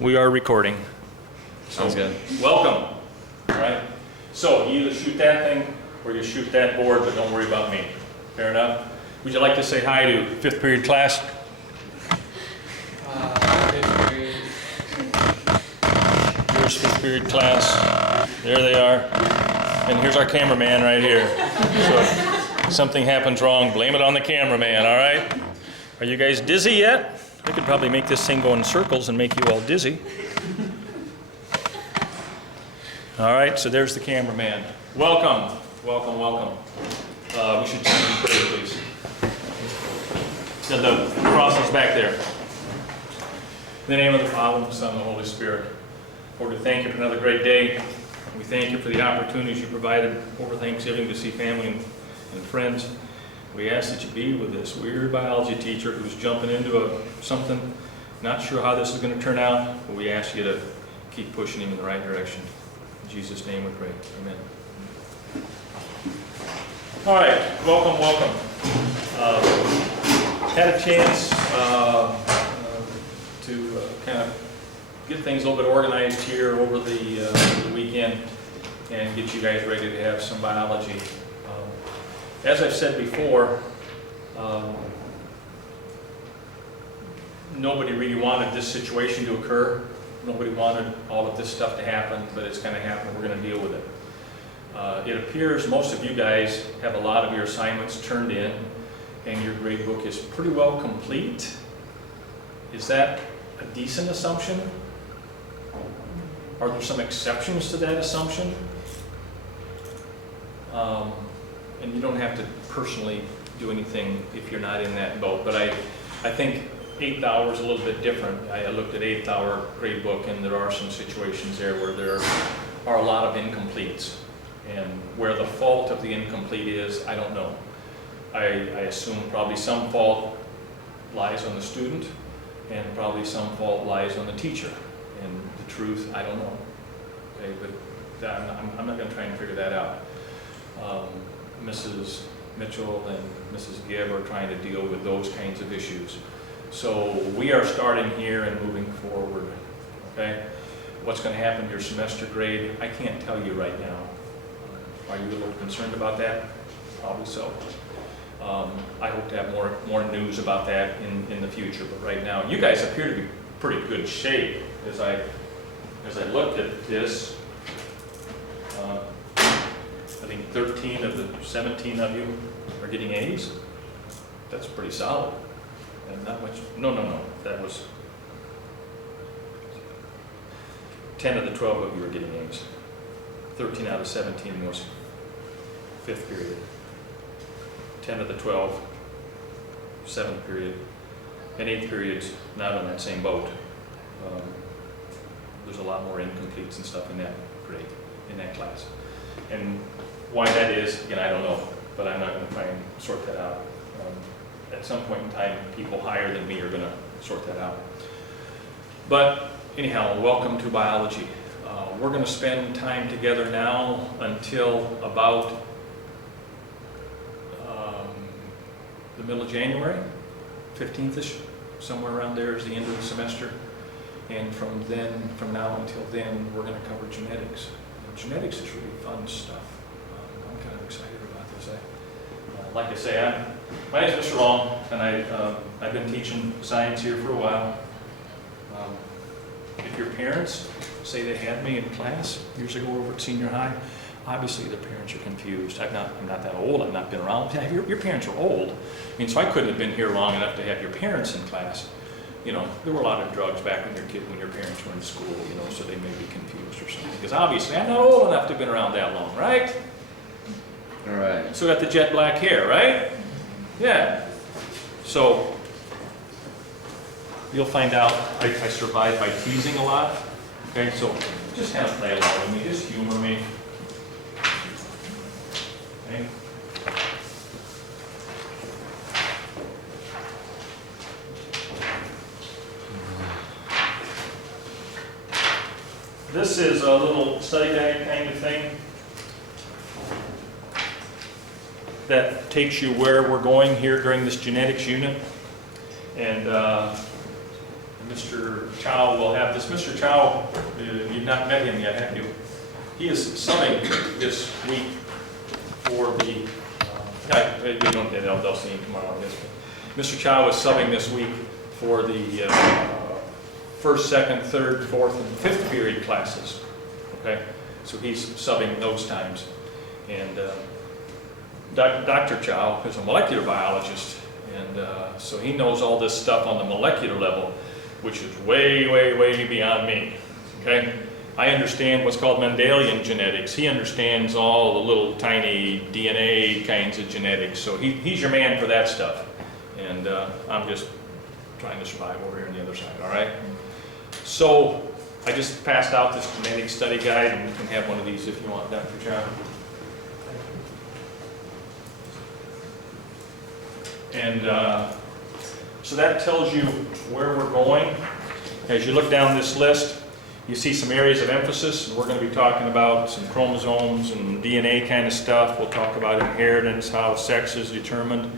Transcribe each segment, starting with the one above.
We are recording. Sounds good. Welcome. All right. So you either shoot that thing or you shoot that board, but don't worry about me. Fair enough? Would you like to say hi to fifth period class? Here's fifth period class. There they are. And here's our cameraman right here. So if something happens wrong, blame it on the cameraman, all right? Are you guys dizzy yet? I could probably make this thing go in circles and make you all dizzy. All right, so there's the cameraman. Welcome, welcome, welcome. We should turn to pray, please. Then the cross is back there. In the name of the Father, and the Son, and the Holy Spirit. Lord, we thank you for another great day. We thank you for the opportunities you provided over Thanksgiving to see family and friends. We ask that you be with this weird biology teacher who's jumping into something. Not sure how this is going to turn out, but we ask you to keep pushing him in the right direction. In Jesus' name we pray. Amen. All right, welcome, welcome. Had a chance to kind of get things a little bit organized here over the weekend and get you guys ready to have some biology. As I've said before, nobody really wanted this situation to occur. Nobody wanted all of this stuff to happen, but it's going to happen. We're going to deal with it. It appears most of you guys have a lot of your assignments turned in, and your grade book is pretty well complete. Is that a decent assumption? Are there some exceptions to that assumption? And you don't have to personally do anything if you're not in that boat, but I think 8th hour is a little bit different. I looked at 8th hour grade book, and there are some situations there where there are a lot of incompletes. And where the fault of the incomplete is, I don't know. I assume probably some fault lies on the student, and probably some fault lies on the teacher. And the truth, I don't know. Okay, but I'm not going to try and figure that out. Mrs. Mitchell and Mrs. Gibb are trying to deal with those kinds of issues. So we are starting here and moving forward. Okay, what's going to happen to your semester grade? I can't tell you right now. Are you a little concerned about that? Probably so. I hope to have more news about that in the future, but right now, you guys appear to be pretty good shape. As I looked at this, I think 13 of the 17 of you are getting A's. That's pretty solid. And not much, no, that was 10 of the 12 of you are getting A's. 13 out of 17 was 5th period. 10 of the 12, 7th period. And 8th period's not on that same boat. There's a lot more incompletes and stuff in that grade, in that class. And why that is, again, I don't know, but I'm not going to try and sort that out. At some point in time, people higher than me are going to sort that out. But anyhow, welcome to biology. We're going to spend time together now until about the middle of January, 15th-ish, somewhere around there is the end of the semester. And from now until then, we're going to cover genetics. And genetics is really fun stuff. I'm kind of excited about this. Like I say, my name is Mr. Long, and I've been teaching science here for a while. If your parents say they had me in class years ago over at senior high, obviously their parents are confused. I'm not that old. I've not been around. Yeah, your parents are old. I mean, so I couldn't have been here long enough to have your parents in class. You know, there were a lot of drugs back when your parents were in school, you know, so they may be confused or something. Because obviously I'm not old enough to have been around that long, right? All right. Still got the jet black hair, right? Yeah. So you'll find out I survived by teasing a lot. Okay, so just kind of play along with me, just humor me. Okay. This is a little study guide kind of thing that takes you where we're going here during this genetics unit. And let Mr. Chow will have this. Mr. Chow, you've not met him yet, have you? He is subbing this week for the, they'll see him tomorrow, I guess. Mr. Chow is subbing this week for the first, second, third, fourth, and fifth period classes, okay? So he's subbing those times. And Dr. Chow is a molecular biologist, and so he knows all this stuff on the molecular level, which is way, way, way beyond me, okay? I understand what's called Mendelian genetics. He understands all the little tiny DNA kinds of genetics, so he's your man for that stuff. And I'm just trying to survive over here on the other side, all right? So I just passed out this genetic study guide, and you can have one of these if you want, Dr. Chow. And so that tells you where we're going. As you look down this list, you see some areas of emphasis, and we're going to be talking about some chromosomes and DNA kind of stuff. We'll talk about inheritance, how sex is determined.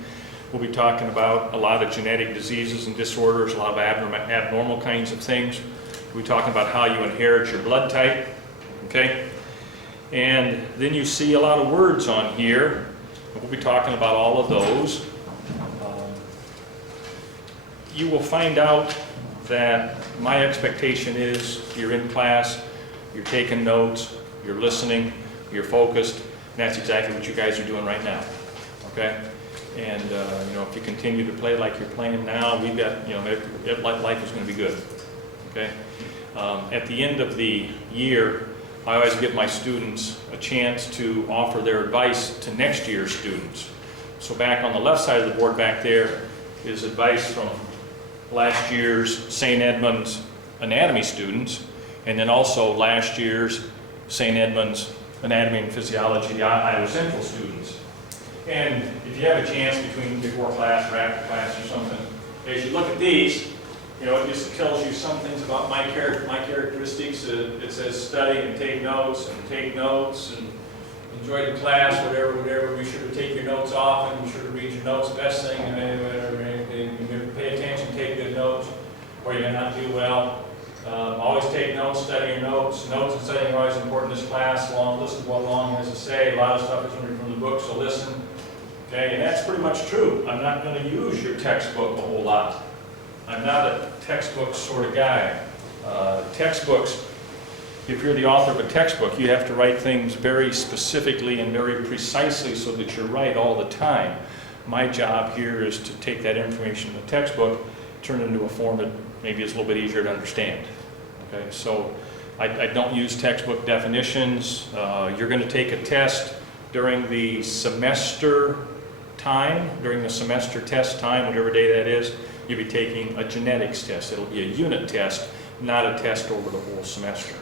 We'll be talking about a lot of genetic diseases and disorders, a lot of abnormal kinds of things. We'll be talking about how you inherit your blood type, okay? And then you see a lot of words on here. We'll be talking about all of those. You will find out that my expectation is you're in class, you're taking notes, you're listening, you're focused, and that's exactly what you guys are doing right now, okay? And if you continue to play like you're playing now, we've got, life is going to be good, okay? At the end of the year, I always give my students a chance to offer their advice to next year's students. So back on the left side of the board back there is advice from last year's St. Edmund's anatomy students, and then also last year's St. Edmund's anatomy and physiology Iowa Central students. And if you have a chance before class or after class or something, as you look at these, it just tells you some things about my characteristics. It says study and take notes, and enjoy the class, whatever. Be sure to take your notes often. Be sure to read your notes. Best thing, pay attention, take good notes, or you may not do well. Always take notes, study your notes. Notes and studying are always important in this class. Listen to what Long has to say. A lot of stuff is from the book, so listen. Okay, and that's pretty much true. I'm not going to use your textbook a whole lot. I'm not a textbook sort of guy. Textbooks, if you're the author of a textbook, you have to write things very specifically and very precisely so that you're right all the time. My job here is to take that information in the textbook, turn it into a form that maybe is a little bit easier to understand. Okay, so I don't use textbook definitions. You're going to take a test during the semester time, during the semester test time, whatever day that is. You'll be taking a genetics test. It'll be a unit test, not a test over the whole semester.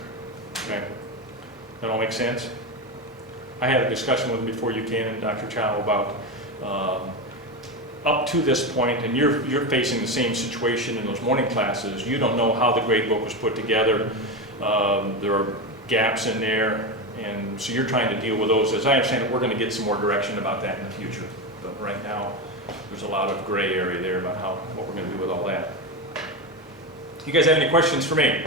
Okay, that all make sense? I had a discussion with him before you came in, Dr. Chow, about up to this point, and you're facing the same situation in those morning classes. You don't know how the grade book was put together. There are gaps in there, and so you're trying to deal with those. As I understand it, we're going to get some more direction about that in the future. But right now, there's a lot of gray area there about what we're going to do with all that. You guys have any questions for me?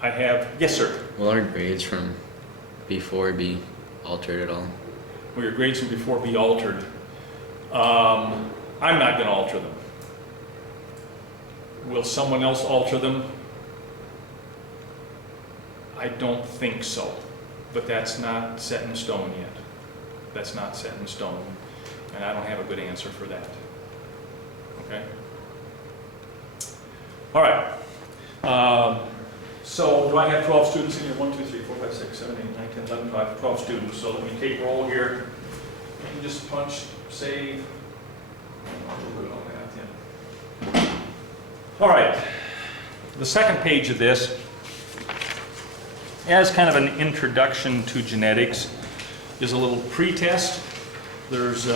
I have, yes, sir. Will our grades from before be altered at all? Will your grades from before be altered? I'm not going to alter them. Will someone else alter them? I don't think so, but that's not set in stone yet. That's not set in stone, and I don't have a good answer for that. Okay? All right. So do I have 12 students in here? 1, 2, 3, 4, 5, 6, 7, 8, 9, 10, 11, 12, 12 students. So let me take roll here. And just punch, save. All right. The second page of this as kind of an introduction to genetics is a little pre-test. There's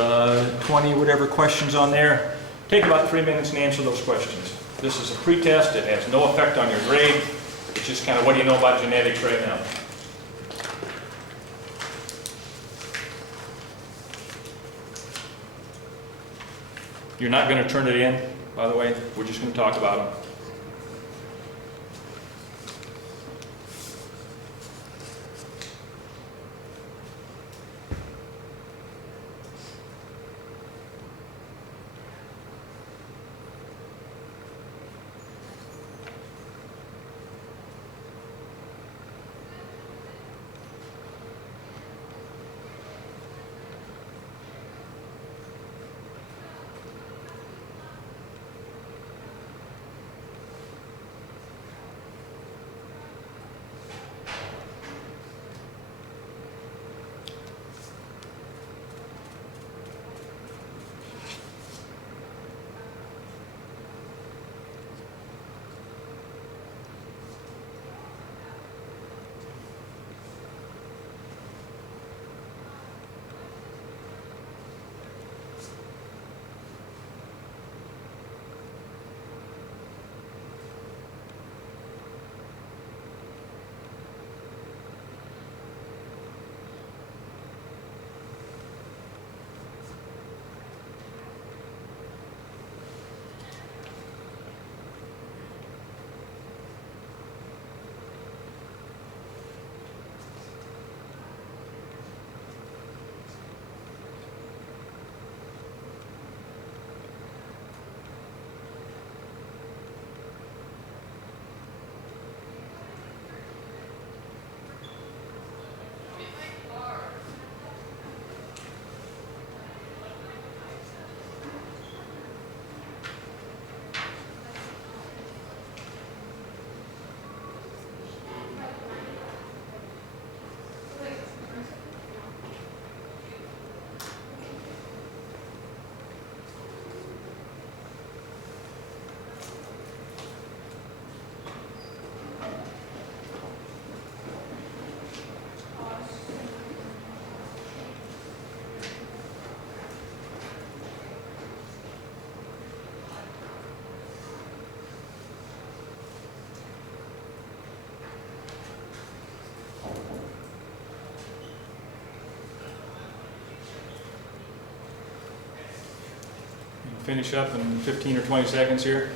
20 whatever questions on there. Take about 3 minutes and answer those questions. This is a pre-test. It has no effect on your grade. It's just kind of what do you know about genetics right now. You're not going to turn it in, by the way. We're just going to talk about them. Finish up in 15 or 20 seconds here.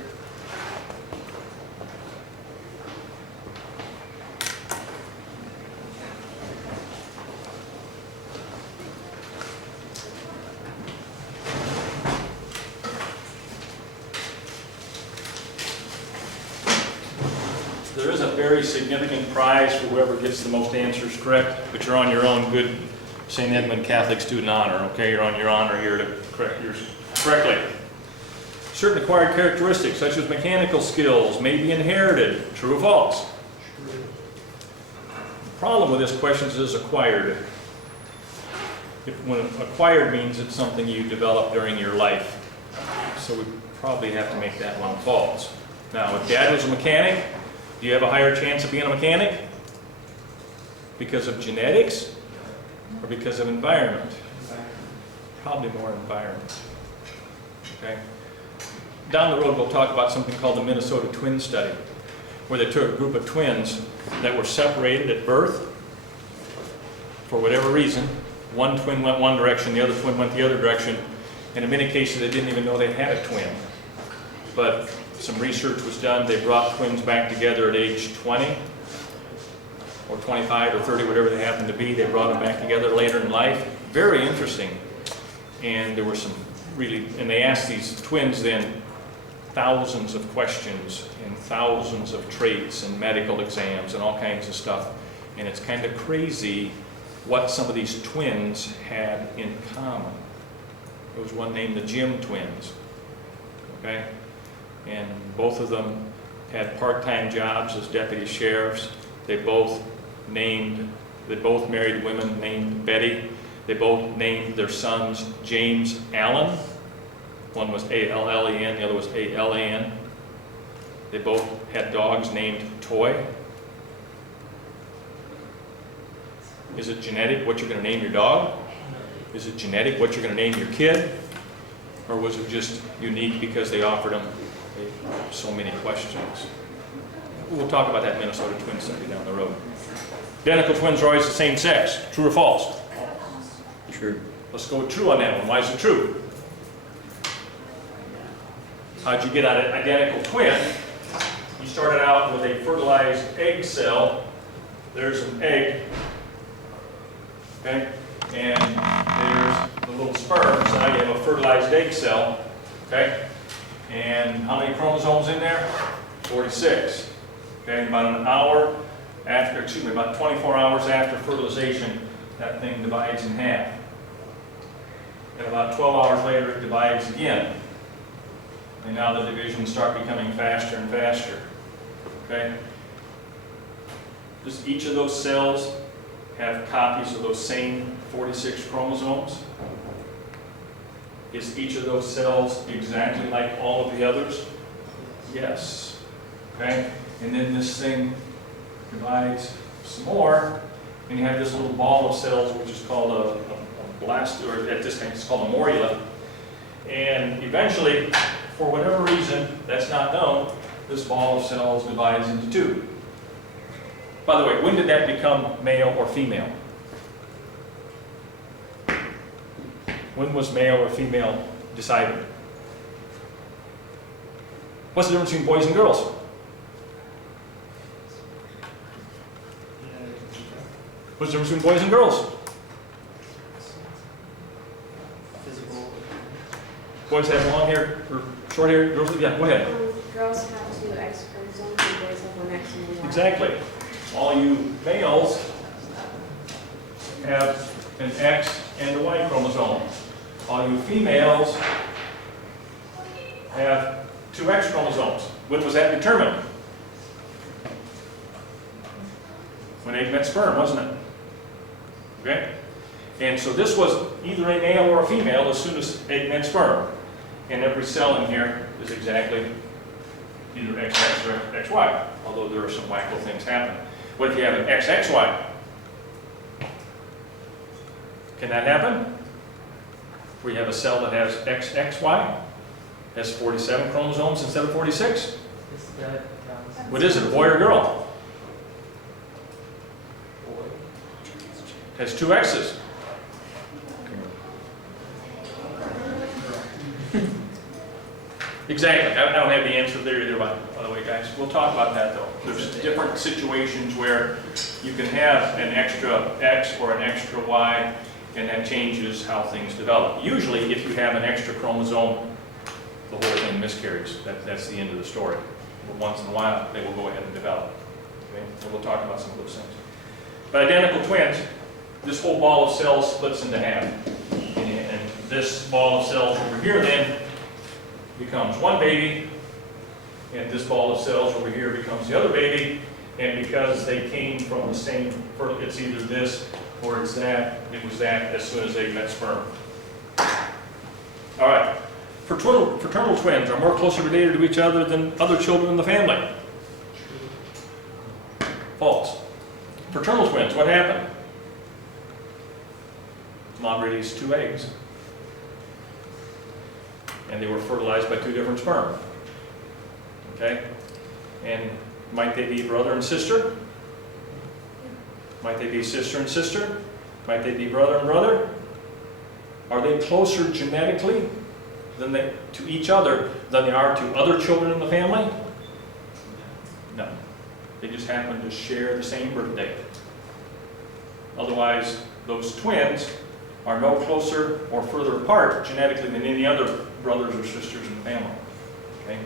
There is a very significant prize for whoever gets the most answers correct, but you're on your own. Good St. Edmund Catholic student honor, okay? You're on your honor here to correct yours correctly. Certain acquired characteristics, such as mechanical skills, may be inherited. True or false? True. The problem with this question is acquired. When acquired means it's something you develop during your life. So we probably have to make that one false. Now, if Dad was a mechanic, do you have a higher chance of being a mechanic? Because of genetics or because of environment? Probably more environment. Okay? Down the road, we'll talk about something called the Minnesota Twin Study, where they took a group of twins that were separated at birth for whatever reason. One twin went one direction, the other twin went the other direction, and in many cases they didn't even know they had a twin. But some research was done. They brought twins back together at age 20 or 25 or 30, whatever they happened to be. They brought them back together later in life. Very interesting. And there were some really, and they asked these twins then thousands of questions and thousands of traits and medical exams and all kinds of stuff. And it's kind of crazy what some of these twins had in common. There was one named the Jim twins, okay? And both of them had part-time jobs as deputy sheriffs. They both married women named Betty. They both named their sons James Allen. One was A-L-L-E-N, the other was A-L-A-N. They both had dogs named Toy. Is it genetic what you're going to name your dog? Is it genetic what you're going to name your kid? Or was it just unique because they offered them so many questions? We'll talk about that Minnesota Twin Study down the road. Identical twins are always the same sex. True or false? True. Let's go with true on that one. Why is it true? How'd you get an identical twin? You started out with a fertilized egg cell. There's an egg, okay? And there's the little sperm, so now you have a fertilized egg cell, okay? And how many chromosomes in there? 46. Okay, and about an hour after, excuse me, about 24 hours after fertilization, that thing divides in half. And about 12 hours later, it divides again. And now the divisions start becoming faster and faster. Okay? Does each of those cells have copies of those same 46 chromosomes? Is each of those cells exactly like all of the others? Yes. Okay? And then this thing divides some more, and you have this little ball of cells, which is called a blast, or at this time it's called a morula. And eventually, for whatever reason that's not known, this ball of cells divides into two. By the way, when did that become male or female? When was male or female decided? What's the difference between boys and girls? What's the difference between boys and girls? Physical. Boys have long hair or short hair? Girls, yeah, go ahead. Girls have 2 X chromosomes and boys have 1 X and 1 Y. Exactly. All you males have an X and a Y chromosome. All you females have 2 X chromosomes. When was that determined? When egg met sperm, wasn't it? Okay? And so this was either a male or a female as soon as egg met sperm. And every cell in here is exactly either XX or XY, although there are some wacko things happening. What if you have an XXY? Can that happen? Where you have a cell that has XXY, has 47 chromosomes instead of 46? Is that What is it, a boy or girl? boy? Has 2 X's. Exactly. I don't have the answer there either, by the way, guys. We'll talk about that, though. There's different situations where you can have an extra X or an extra Y, and that changes how things develop. Usually, if you have an extra chromosome, the whole thing miscarries. That's the end of the story. But once in a while, they will go ahead and develop. Okay? So we'll talk about some of those things. But identical twins, this whole ball of cells splits into half. And this ball of cells over here then becomes one baby, and this ball of cells over here becomes the other baby, and because they came from the same, it's either this or it's that, it was that as soon as they met sperm. All right, fraternal twins are more closely related to each other than other children in the family. False. Fraternal twins, what happened? Mom released 2 eggs. And they were fertilized by 2 different sperm. Okay? And might they be brother and sister? Might they be sister and sister? Might they be brother and brother? Are they closer genetically to each other than they are to other children in the family? No. They just happen to share the same birthday. Otherwise, those twins are no closer or further apart genetically than any other brothers or sisters in the family. Okay?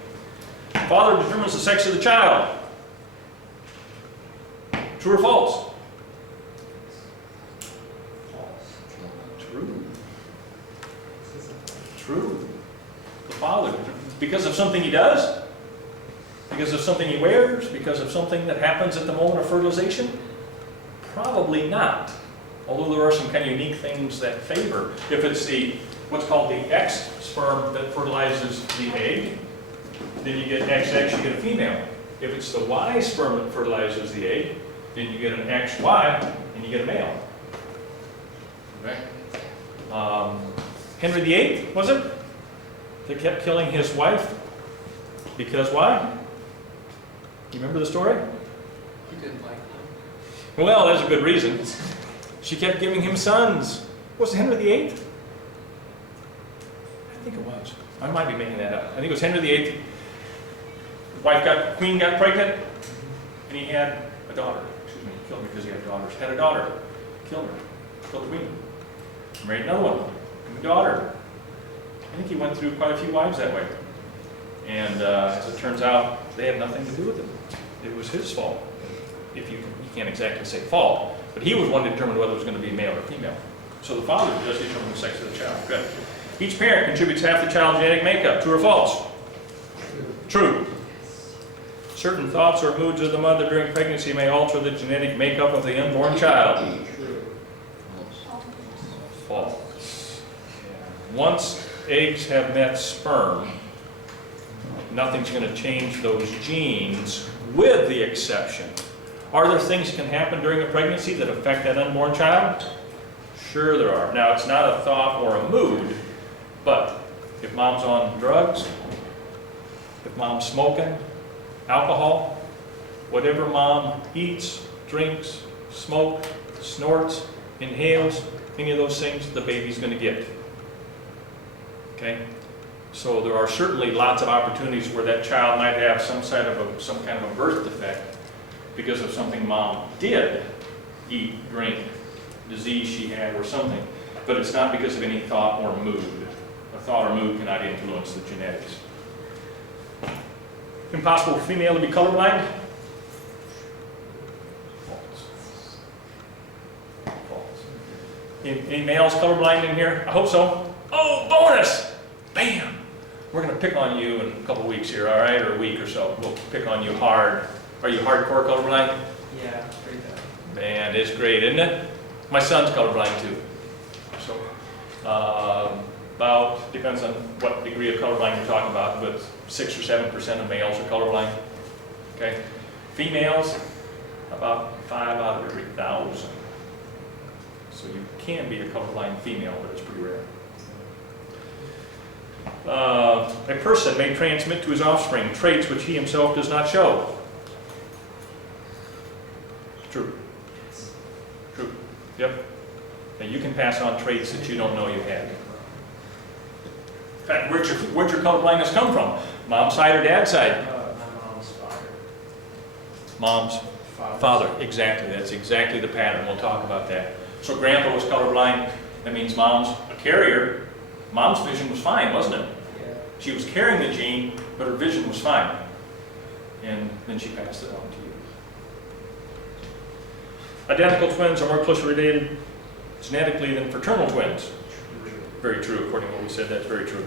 Father determines the sex of the child. True or false? True. True. The father, because of something he does? Because of something he wears? Because of something that happens at the moment of fertilization? Probably not. Although there are some kind of unique things that favor. If it's what's called the X sperm that fertilizes the egg, then you get XX, you get a female. If it's the Y sperm that fertilizes the egg, then you get an XY and you get a male. Okay? Henry VIII, was it? That kept killing his wife. Because why? You remember the story? He didn't like them. Well, there's a good reason. She kept giving him sons. Was it Henry VIII? I think it was. I might be making that up. I think it was Henry VIII. Queen got pregnant, and he had a daughter. Excuse me, killed her because he had daughters. Had a daughter, killed her, killed the queen. Married another one, and a daughter. I think he went through quite a few wives that way. And as it turns out, they had nothing to do with it. It was his fault. If you can't exactly say fault, but he was one to determine whether it was going to be male or female. So the father does determine the sex of the child. Good. Each parent contributes half the child's genetic makeup. True or false? True. Certain thoughts or moods of the mother during pregnancy may alter the genetic makeup of the unborn child. False. Once eggs have met sperm, nothing's going to change those genes, with the exception. Are there things that can happen during a pregnancy that affect that unborn child? Sure there are. Now, it's not a thought or a mood, but if mom's on drugs, if mom's smoking, alcohol, whatever mom eats, drinks, smokes, snorts, inhales, any of those things, the baby's going to get. Okay? So there are certainly lots of opportunities where that child might have some kind of a birth defect because of something mom did eat, drink, disease she had, or something. But it's not because of any thought or mood. A thought or mood cannot influence the genetics. Impossible for female to be colorblind? False. False. Any males colorblind in here? I hope so. Oh, bonus! Bam! We're going to pick on you in a couple weeks here, all right? Or a week or so. We'll pick on you hard. Are you hardcore colorblind? Yeah, pretty bad. Man, it's great, isn't it? My son's colorblind too. So, about, depends on what degree of colorblind you're talking about, but 6 or 7% of males are colorblind. Okay? Females, about 5 out of every 1,000. So you can be a colorblind female, but it's pretty rare. A person may transmit to his offspring traits which he himself does not show. True. True. Yep. And you can pass on traits that you don't know you had. In fact, where'd your colorblindness come from? Mom's side or dad's side? My mom's father. Mom's father. Exactly. That's exactly the pattern. We'll talk about that. So grandpa was colorblind. That means mom's a carrier. Mom's vision was fine, wasn't it? Yeah. She was carrying the gene, but her vision was fine. And then she passed it on to you. Identical twins are more closely related genetically than fraternal twins. Very true, according to what we said, that's very true.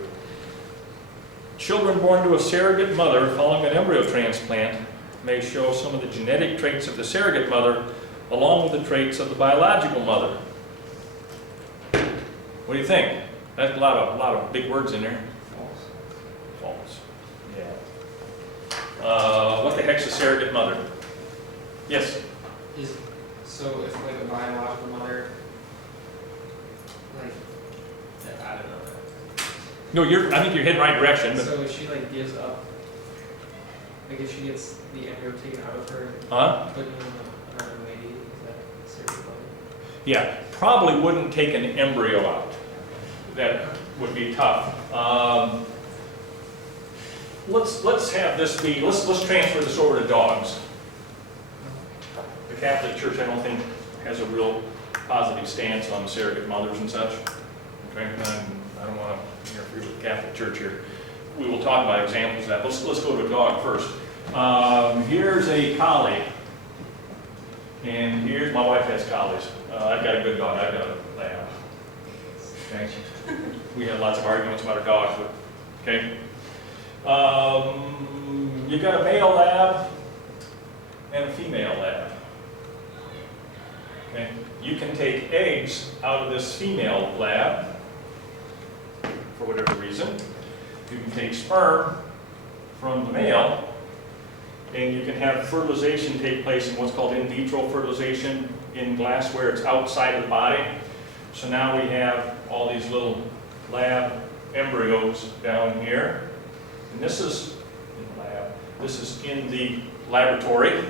Children born to a surrogate mother following an embryo transplant may show some of the genetic traits of the surrogate mother along with the traits of the biological mother. What do you think? That's a lot of big words in there. False. False. Yeah. What the heck's a surrogate mother? Yes? So if like a biological mother, like, I don't know. No, I think you're heading right direction. But, So if she like gives up, like if she gets the embryo taken out of her, put in another lady, is that surrogate mother? yeah, probably wouldn't take an embryo out. That would be tough. Let's have this be. Let's transfer this over to dogs. The Catholic Church, I don't think, has a real positive stance on surrogate mothers and such. Okay, I don't want to interfere with the Catholic Church here. We will talk about examples of that. Let's go to a dog first. Here's a collie, and here's my wife has collies. I've got a good dog. I've got a lab. Okay, we had lots of arguments about our dogs, but okay. You've got a male lab and a female lab. Okay, you can take eggs out of this female lab for whatever reason. You can take sperm from the male, and you can have fertilization take place in what's called in vitro fertilization in glassware. It's outside of the body. So now we have all these little lab embryos down here. And this is in the lab. This is in the laboratory.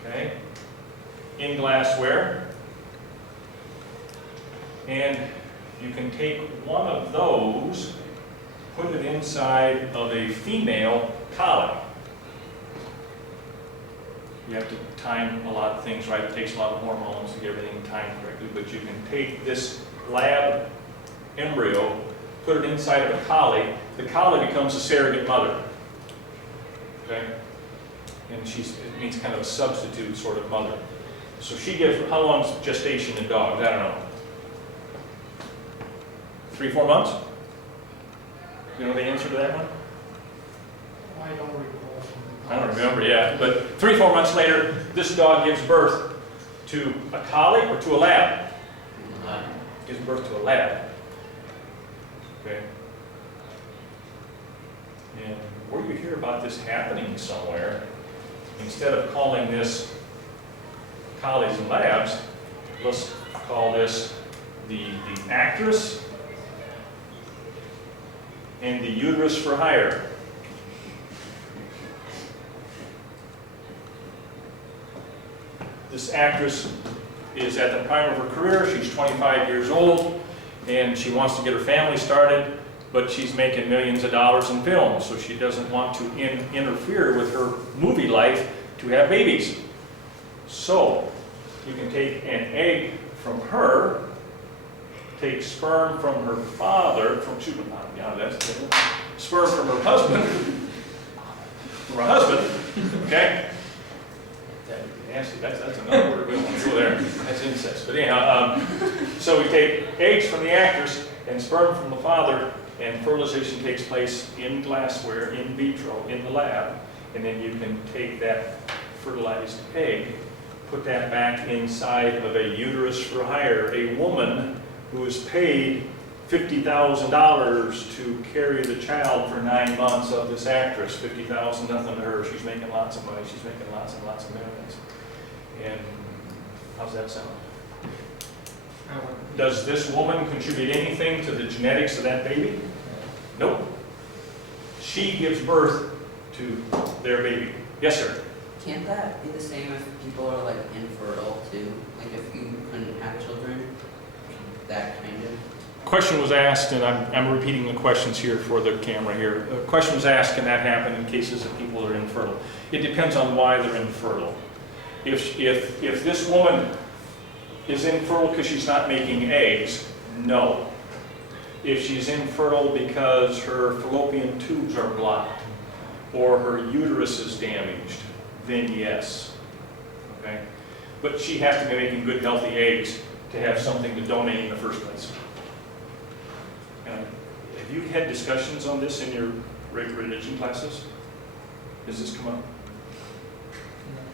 Okay? In glassware. And you can take one of those, put it inside of a female collie. You have to time a lot of things right. It takes a lot of hormones to get everything timed correctly, but you can take this lab embryo, put it inside of a collie. The collie becomes a surrogate mother. Okay? And it means kind of a substitute sort of mother. So she gives, how long's gestation in dogs? I don't know. 3-4 months? You know the answer to that one? I don't recall. I don't remember, yeah. But 3-4 months later, this dog gives birth to a collie or to a lab? Gives birth to a lab. Okay. And where you hear about this happening somewhere, instead of calling this collies and labs, let's call this the actress and the uterus for hire. This actress is at the prime of her career. She's 25 years old, and she wants to get her family started, but she's making millions of dollars in film, so she doesn't want to interfere with her movie life to have babies. So you can take an egg from her, take sperm from her father, sperm from her husband, okay? That would be nasty. That's another word. We don't want to go there. That's incest. But anyhow, so we take eggs from the actress and sperm from the father, and fertilization takes place in glassware, in vitro, in the lab, and then you can take that fertilized egg, put that back inside of a uterus for hire, a woman who is paid $50,000 to carry the child for 9 months of this actress. $50,000, nothing to her. She's making lots of money. She's making lots and lots of millions. And how's that sound? Does this woman contribute anything to the genetics of that baby? Nope. She gives birth to their baby. Yes, sir? Can't that be the same if people are like infertile too? Like if you couldn't have children, that kind of? Question was asked, and I'm repeating the questions here for the camera here. The question was asked, can that happen in cases of people that are infertile? It depends on why they're infertile. If this woman is infertile because she's not making eggs, no. If she's infertile because her fallopian tubes are blocked or her uterus is damaged, then yes. Okay? But she has to be making good, healthy eggs to have something to donate in the first place. Have you had discussions on this in your religion classes? Does this come up?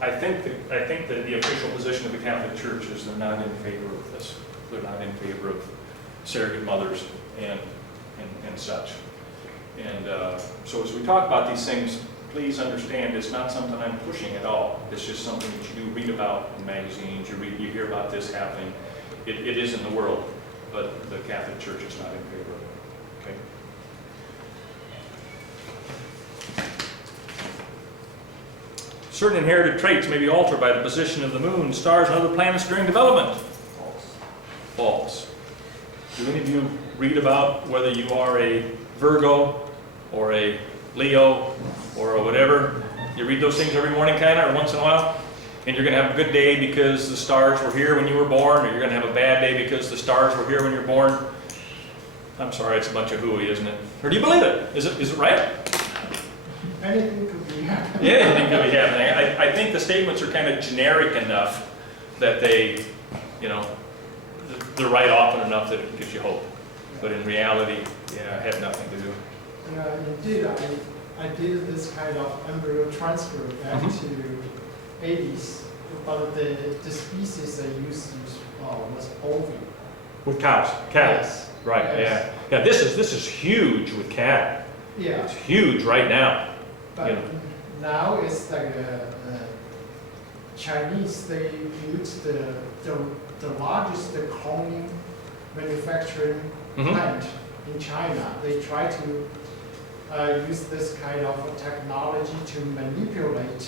I think that the official position of the Catholic Church is they're not in favor of this. They're not in favor of surrogate mothers and such. And so as we talk about these things, please understand it's not something I'm pushing at all. It's just something that you do read about in magazines. You hear about this happening. It is in the world, but the Catholic Church is not in favor of it. Okay. Certain inherited traits may be altered by the position of the moon, stars, and other planets during development. False. False. Do any of you read about whether you are a Virgo or a Leo or a whatever? You read those things every morning kind of, or once in a while? And you're going to have a good day because the stars were here when you were born, or you're going to have a bad day because the stars were here when you were born? I'm sorry, it's a bunch of hooey, isn't it? Or do you believe it? Is it right? Anything could be happening. Yeah, anything could be happening. I think the statements are kind of generic enough that they, they're right often enough that it gives you hope. But in reality, yeah, it had nothing to do. Yeah, indeed, I did this kind of embryo transfer back to 80s, but the species I used was bovine. With cows, Yes. Right, Yes. yeah. Yeah, this is huge with cattle. Yeah, It's huge right now. but now it's like Chinese, they use the largest cloning manufacturing plant in China. They try to use this kind of technology to manipulate,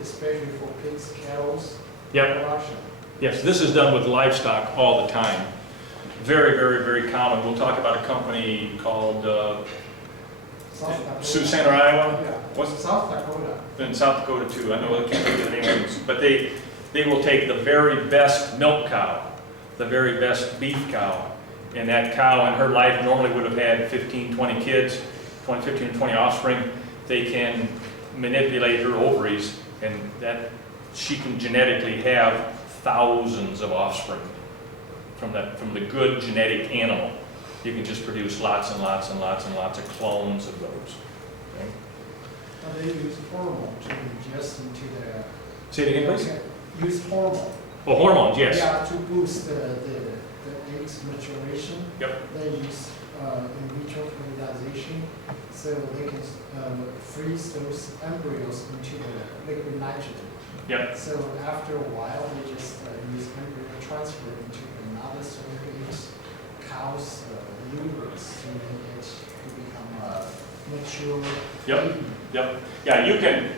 especially for pigs, cattle Yep. production. Yes, this is done with livestock all the time. Very, very, very common. We'll talk about a company called South Dakota. Sioux Center, Iowa? Yeah, What's South Dakota. in South Dakota too? I know I can't think of the name of it, but they will take the very best milk cow, the very best beef cow, and that cow in her life normally would have had 15, 20 kids, 15 or 20 offspring. They can manipulate her ovaries, and that she can genetically have thousands of offspring from the good genetic animal. You can just produce lots and lots and lots and lots of clones of those. Okay? They use hormone to ingest into their. Say it again, please. Use hormone. Oh, hormones, yes. Yeah, to boost the eggs maturation. Yep. They use in vitro fertilization, so they can freeze those embryos into the liquid nitrogen. Yep. So after a while, they just use embryo transfer into another surrogate cow's uterus to make it to become mature. Yep. baby. Yep. Yeah, you can,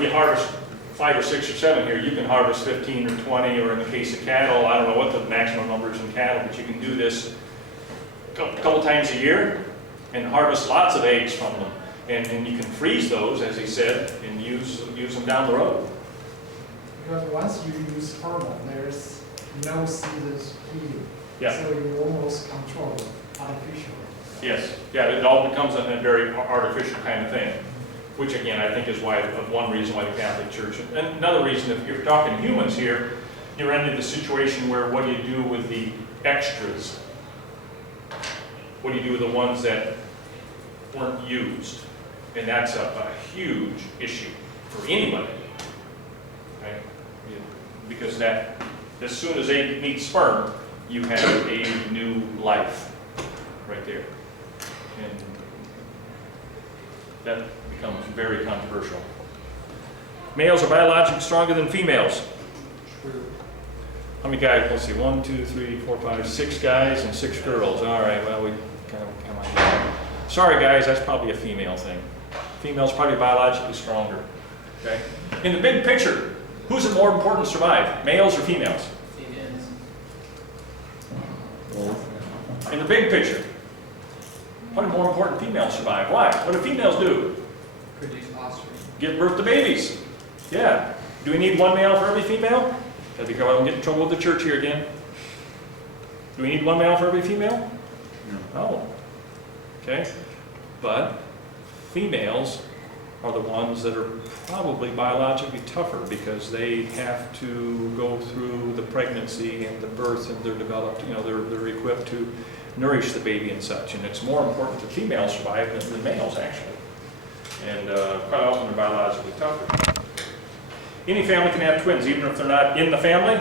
we harvest 5 or 6 or 7 here. You can harvest 15 or 20, or in the case of cattle, I don't know what the maximum number is in cattle, but you can do this a couple times a year and harvest lots of eggs from them. And you can freeze those, as he said, and use them down the road. Because once you use hormone, there's no seasoned heating. Yeah. So you almost control artificially. Yes. Yeah, it all becomes a very artificial kind of thing, which again, I think is one reason why the Catholic Church, and another reason, if you're talking humans here, you're into the situation where what do you do with the extras? What do you do with the ones that weren't used? And that's a huge issue for anybody, okay? Because that, as soon as they meet sperm, you have a new life right there. And that becomes very controversial. Males are biologically stronger than females. True. How many guys? Let's see, 1, 2, 3, 4, 5, 6 guys and 6 girls. All right, well, we kind of come on. Sorry guys, that's probably a female thing. Females probably biologically stronger. Okay? In the big picture, who's it more important to survive, males or females? Females. In the big picture, what are more important females survive? Why? What do females do? Produce offspring. Give birth to babies. Yeah. Do we need one male for every female? Gotta be careful, I don't get in trouble with the church here again. Do we need one male for every female? No. Okay. But females are the ones that are probably biologically tougher because they have to go through the pregnancy and the birth, and they're developed, they're equipped to nourish the baby and such. And it's more important that females survive than males, actually. And quite often they're biologically tougher. Any family can have twins, even if they're not in the family.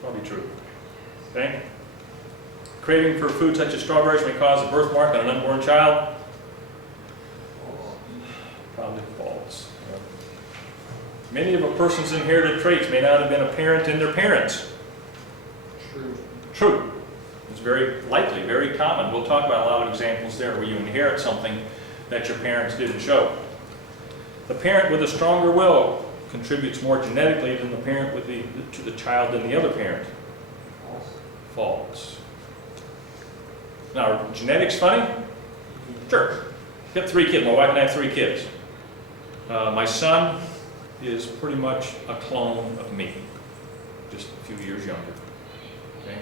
Probably true. Okay? Craving for food such as strawberries may cause a birthmark on an unborn child. Probably false. Many of a person's inherited traits may not have been apparent in their parents. True. True. It's very likely, very common. We'll talk about a lot of examples there where you inherit something that your parents didn't show. The parent with a stronger will contributes more genetically than the parent to the child than the other parent. False. False. Now, are genetics funny? Sure. Got 3 kids. My wife and I have 3 kids. My son is pretty much a clone of me, just a few years younger. Okay.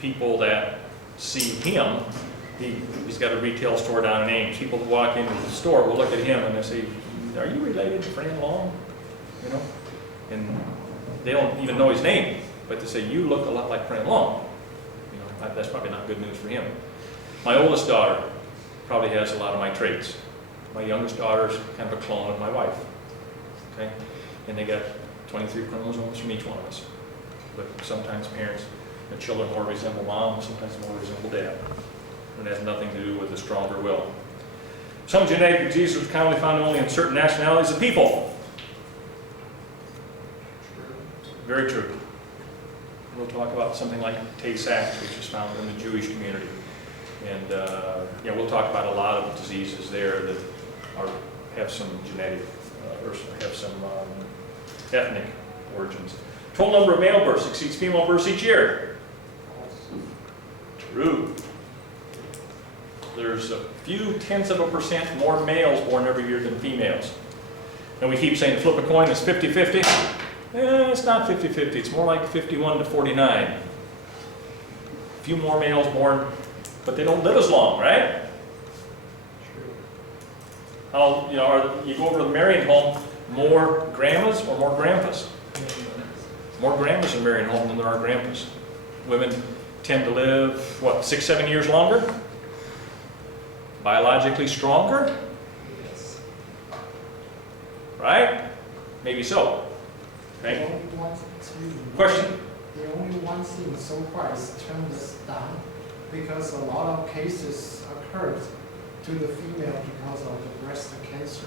People that see him, he's got a retail store down in Ames. People that walk into the store will look at him and they say, "Are you related to Fran Long?" And they don't even know his name, but they say, "You look a lot like Fran Long." That's probably not good news for him. My oldest daughter probably has a lot of my traits. My youngest daughter's kind of a clone of my wife. Okay? And they got 23 chromosomes from each one of us. But sometimes the children more resemble mom, sometimes more resemble dad. And it has nothing to do with a stronger will. Some genetic diseases are commonly found only in certain nationalities of people. True. Very true. We'll talk about something like Tay-Sachs, which is found in the Jewish community. And we'll talk about a lot of diseases there that have some genetic or have some ethnic origins. Total number of male births exceeds female births each year. True. There's a few tenths of a percent more males born every year than females. And we keep saying flip a coin is 50-50. It's not 50-50, it's more like 51-49. A few more males born, but they don't live as long, right? How, you know, you go over to the marrying home, more grandmas or more grandpas? More grandmas are marrying home than there are grandpas. Women tend to live, what, 6-7 years longer? Biologically stronger? Yes. Right? Maybe so. Okay? Question? The only one thing so far is turn this down because a lot of cases occurred to the female because of the breast cancer.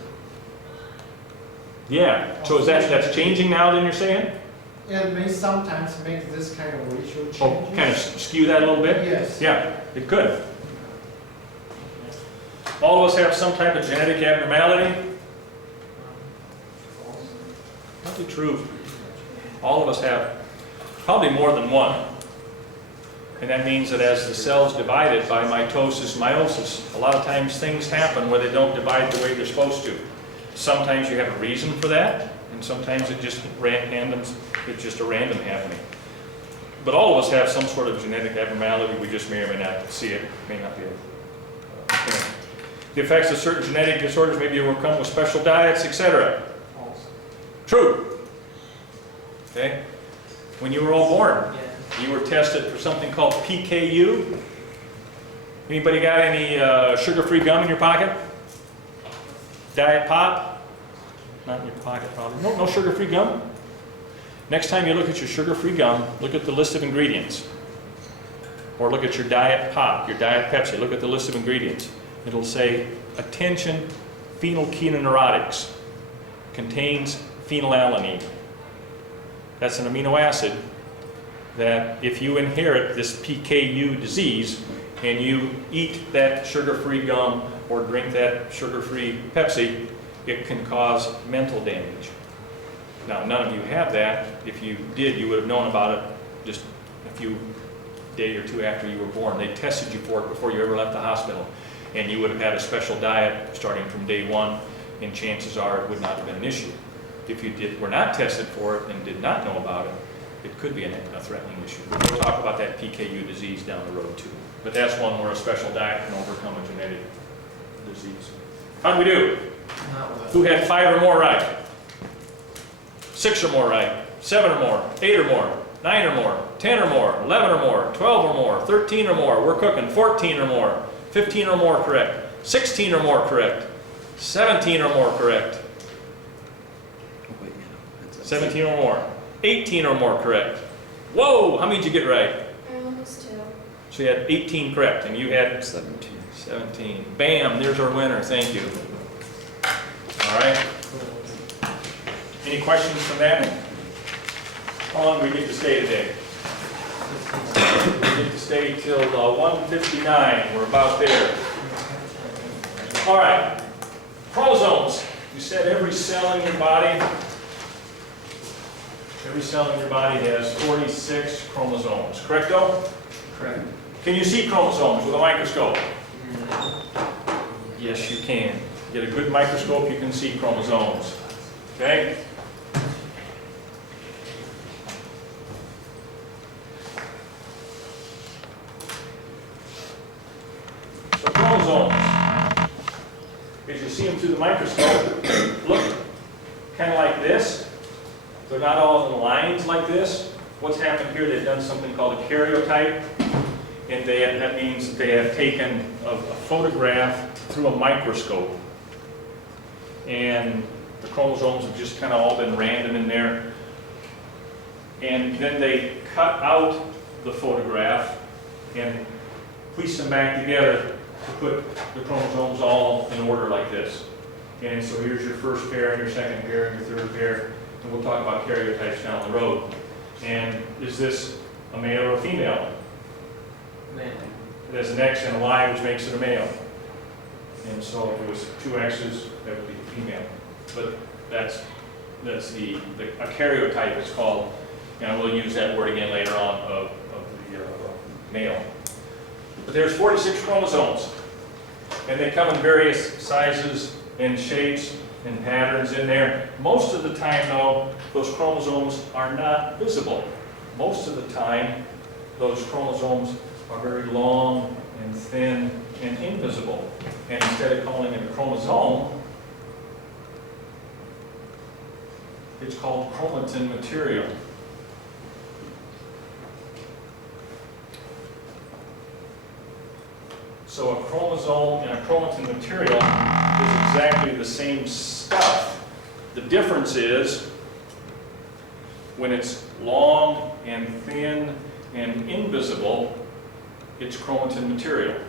Yeah. So is that's changing now then you're saying? It may sometimes make this kind of ratio changes. Oh, kind of skew that a little bit? Yes. Yeah, it could. All of us have some type of genetic abnormality. Probably true. All of us have probably more than one. And that means that as the cells divided by mitosis, meiosis, a lot of times things happen where they don't divide the way they're supposed to. Sometimes you have a reason for that, and sometimes it just it's just a random happening. But all of us have some sort of genetic abnormality. We just may or may not see it, may not be able to. The effects of certain genetic disorders may be overcome with special diets, etc. True. Okay? When you were all born, you were tested for something called PKU. Anybody got any sugar-free gum in your pocket? Diet pop? Not in your pocket, probably. No sugar-free gum? Next time you look at your sugar-free gum, look at the list of ingredients. Or look at your diet pop, your diet Pepsi. Look at the list of ingredients. It'll say, attention, phenylketonurotics. Contains phenylalanine. That's an amino acid that if you inherit this PKU disease and you eat that sugar-free gum or drink that sugar-free Pepsi, it can cause mental damage. Now, none of you have that. If you did, you would have known about it just a few day or two after you were born. They tested you for it before you ever left the hospital. And you would have had a special diet starting from day one, and chances are it would not have been an issue. If you were not tested for it and did not know about it, it could be a threatening issue. We'll talk about that PKU disease down the road too. But that's one where a special diet can overcome a genetic disease. How do we do? Not well. Who had 5 or more right? 6 or more right? 7 or more? 8 or more? 9 or more? 10 or more? 11 or more? 12 or more? 13 or more? We're cooking. 14 or more? 15 or more correct? 16 or more correct? 17 or more correct? 17 or more? 18 or more correct? Whoa! How many did you get right? I almost 2. So you had 18 correct, and you had 17. 17. Bam! There's our winner. Thank you. All right. Any questions from that? How long do we get to stay today? We get to stay till 1:59. We're about there. All right. Chromosomes. You said every cell in your body. Every cell in your body has 46 chromosomes. Correcto? Correct. Can you see chromosomes with a microscope? Yes, you can. Get a good microscope, you can see chromosomes. Okay? So chromosomes, as you see them through the microscope, look kind of like this. They're not all in lines like this. What's happened here, they've done something called a karyotype. And that means that they have taken a photograph through a microscope. And the chromosomes have just kind of all been random in there. And then they cut out the photograph and piece them back together to put the chromosomes all in order like this. And so here's your first pair, and your second pair, and your third pair. And we'll talk about karyotypes down the road. And is this a male or a female? Man. It has an X and a Y, which makes it a male. And so if it was 2 X's, that would be a female. But that's a karyotype is called, and we'll use that word again later on, of the male. But there's 46 chromosomes, and they come in various sizes and shapes and patterns in there. Most of the time, though, those chromosomes are not visible. Most of the time, those chromosomes are very long and thin and invisible. And instead of calling it a chromosome, it's called chromatin material. So a chromosome and a chromatin material is exactly the same stuff. The difference is when it's long and thin and invisible, it's chromatin material.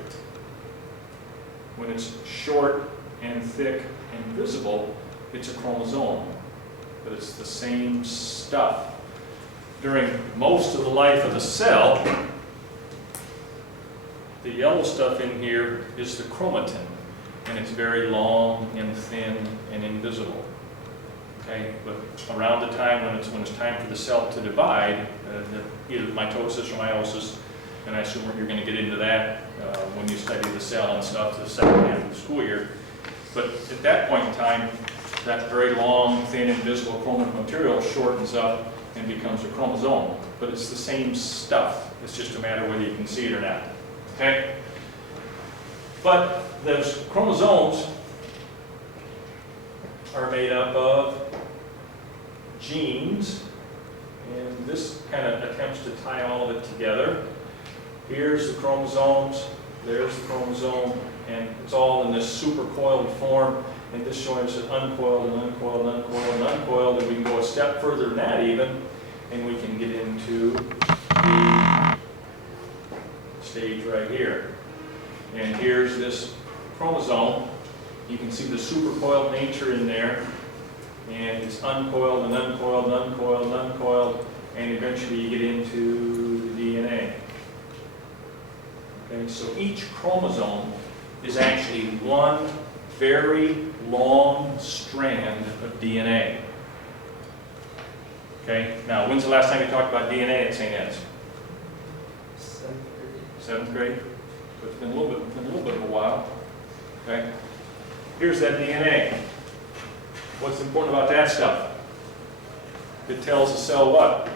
When it's short and thick and visible, it's a chromosome. But it's the same stuff. During most of the life of the cell, the yellow stuff in here is the chromatin, and it's very long and thin and invisible. Okay, but around the time when it's time for the cell to divide, either mitosis or meiosis, and I assume you're going to get into that when you study the cell and stuff the second half of the school year. But at that point in time, that very long, thin, invisible chromatin material shortens up and becomes a chromosome. But it's the same stuff. It's just a matter whether you can see it or not. Okay? But those chromosomes are made up of genes, and this kind of attempts to tie all of it together. Here's the chromosomes, there's the chromosome, and it's all in this supercoiled form, and this shows it uncoiled and uncoiled and uncoiled and uncoiled, and we can go a step further than that even, and we can get into the stage right here. And here's this chromosome. You can see the supercoiled nature in there, and it's uncoiled and uncoiled and uncoiled and uncoiled, and eventually you get into the DNA. Okay, so each chromosome is actually one very long strand of DNA. Okay, now when's the last time you talked about DNA at St. Ed's? 7th grade? So it's been a little bit of a while. Okay, here's that DNA. What's important about that stuff? It tells the cell what?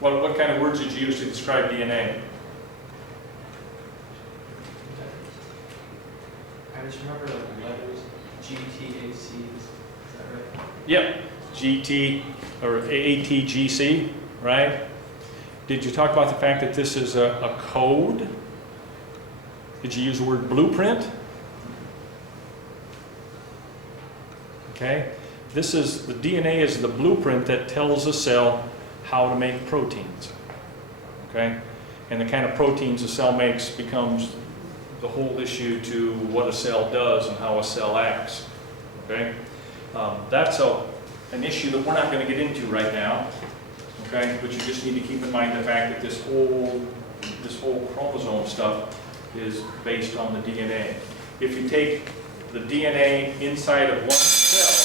What kind of words did you use to describe DNA? I just remember like letters, G, T, A, C, is that right? Yep, GT or ATGC, right? Did you talk about the fact that this is a code? Did you use the word blueprint? Okay, this is the DNA is the blueprint that tells a cell how to make proteins. Okay, and the kind of proteins a cell makes becomes the whole issue to what a cell does and how a cell acts. Okay, that's an issue that we're not going to get into right now. Okay, but you just need to keep in mind the fact that this whole chromosome stuff is based on the DNA. If you take the DNA inside of one cell